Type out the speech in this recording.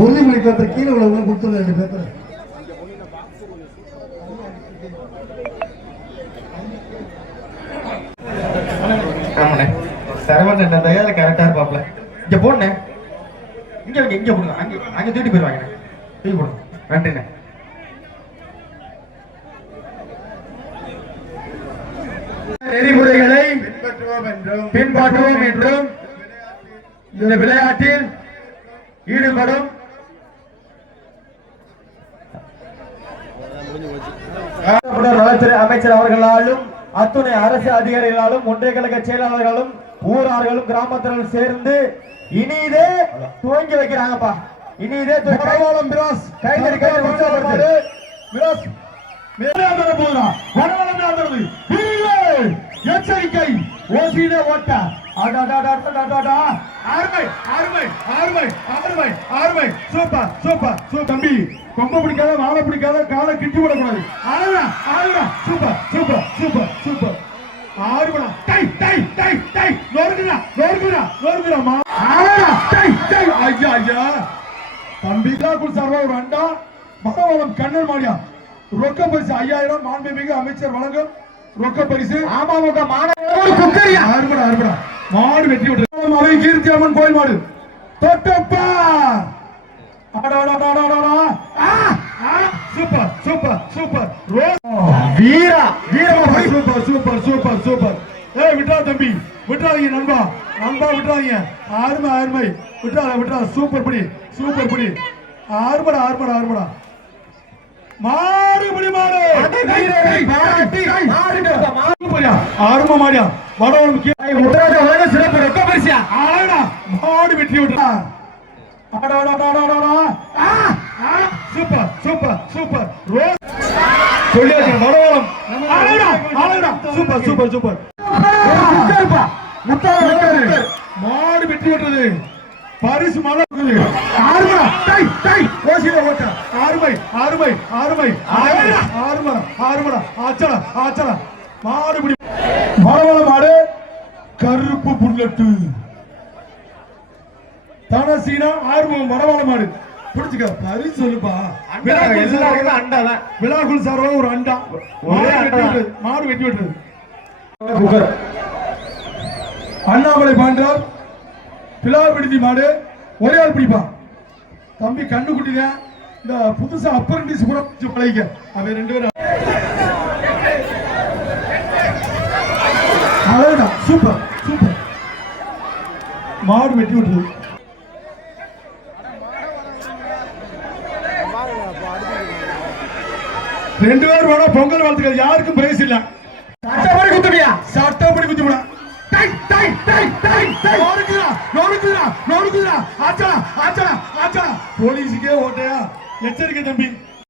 உறுதிமொழி பேப்பர் கீழே உள்ளவங்க கொடுத்துருங்க ரெண்டு பேப்பர். ஆமாண்ணே. சரவணன் என்ன தயாரில் கரெக்டாக இருப்பாப்ல. இங்கே போடணே இங்கே வைங்க இங்கே போடுங்க. அங்கே அங்கே தூக்கிட்டு போயிடுவாங்கண்ணே தூக்கி போடுங்க. நன்றிண்ணே. நெறிமுறைகளை பின்பற்றுவோம் என்றும் இந்த விளையாட்டில் ஈடுபடும் நலத்துறை அமைச்சர் அவர்களாலும் அத்துணை அரசு அதிகாரிகளாலும் ஒன்றிய கழக செயலாளர்களும் ஊரார்களும் கிராமத்தினரும் சேர்ந்து இனிதே துவங்கி வைக்கிறாங்கப்பா. இனிதே வடவாளம் பிராஸ் கைதறி கைதறி உற்சாகப்படுத்து மேலாந்தர போகிறான் எச்சரிக்கை. ஓசியிலே ஓட்ட. அருமை அருமை அருமை அருமை அருமை சூப்பர் சூப்பர் சூப்பர் தம்பி. கொம்ப பிடிக்காத வாழை பிடிக்காத காலை கிட்டி விடக்கூடாது. அழகா அழகா சூப்பர் சூப்பர் சூப்பர் சூப்பர். ஆறுமடா டை டை டை டை. நொறுக்குடா நொறுக்குடா நொறுக்குடாமா அழகா டை டை. ஐயா ஐயா. தம்பி குல் சார்பா ஒரு அண்டா. மகவளம் கண்ணன் மாடியா ரொக்க பரிசு ஐயாயிரம். மாண்புமிகு அமைச்சர் வழங்கும் ரொக்க பரிசு. அமமுக குக்கரியா? அறுபடா அறுபடா மாடு வெற்றி விட்டு அவை கீர்த்தி அம்மன் கோயில் மாடு. தொட்டப்பா சூப்பர் சூப்பர் சூப்பர். வீரா வீரமா சூப்பர் சூப்பர் சூப்பர் சூப்பர் ஏய் விட்றா தம்பி. விட்றாதீங்க நண்பா. நண்பா விட்றாதீங்க. அருமை அருமை விட்றாத விட்றாத. சூப்பர் படி சூப்பர் படி. ஆறுபடா ஆறுபடா ஆறுபடா மாறுபடி மாறு ஆறுமா மாடியா. வடவன் முக்கிய மாடு வெற்றி விட்டார். Super super super. ரோஸ் சொல்லியாச்சு வடவளம் சூப்பர் சூப்பர் சூப்பர். மாடு வெற்றி விட்டது பரிசு டை டை ஓசியில ஓட்ட. ஆறுமை ஆறுமை ஆறுமை ஆறுமை ஆறுமடா ஆறுமடா ஆச்சடா மாடு பிடி மரவள மாடு கருப்பு புல்லட்டு. தனசீனா ஆறுமுகம் மரவள மாடு. பிடிச்சுக்க. சொல்லுப்பா. எல்லாருக்கும் அண்டா தான். விழாக்குள் ஒரு அண்டா. ஒரே மாடு வெட்டி அண்டா. விட்டது மாடு வெட்டி விட்டது அண்ணாமலை பாண்டார் பிலா விடுதி மாடு. ஒரே ஆள் பிடிப்பா. தம்பி கண்ணு குட்டிதான் இந்த புதுசா அப்ரண்டிஸ் கூட பழகிக்க. அவன் ரெண்டு பேரும். அழகுடா சூப்பர் சூப்பர். மாடு வெட்டி விட்டுது ரெண்டு பேர் வேணா பொங்கல் வாழ்த்துக்கள். யாருக்கும் பிரைஸ் இல்ல. சட்டப்படி குத்துவியா? சட்டப்படி குத்தி விட டை டை டை டை டை. நொறுக்குடா நொறுக்குடா நொறுக்குடா ஆச்சடா ஆச்சடா ஆச்சடா போலீஸுக்கே ஓட்டையா? எச்சரிக்கை தம்பி.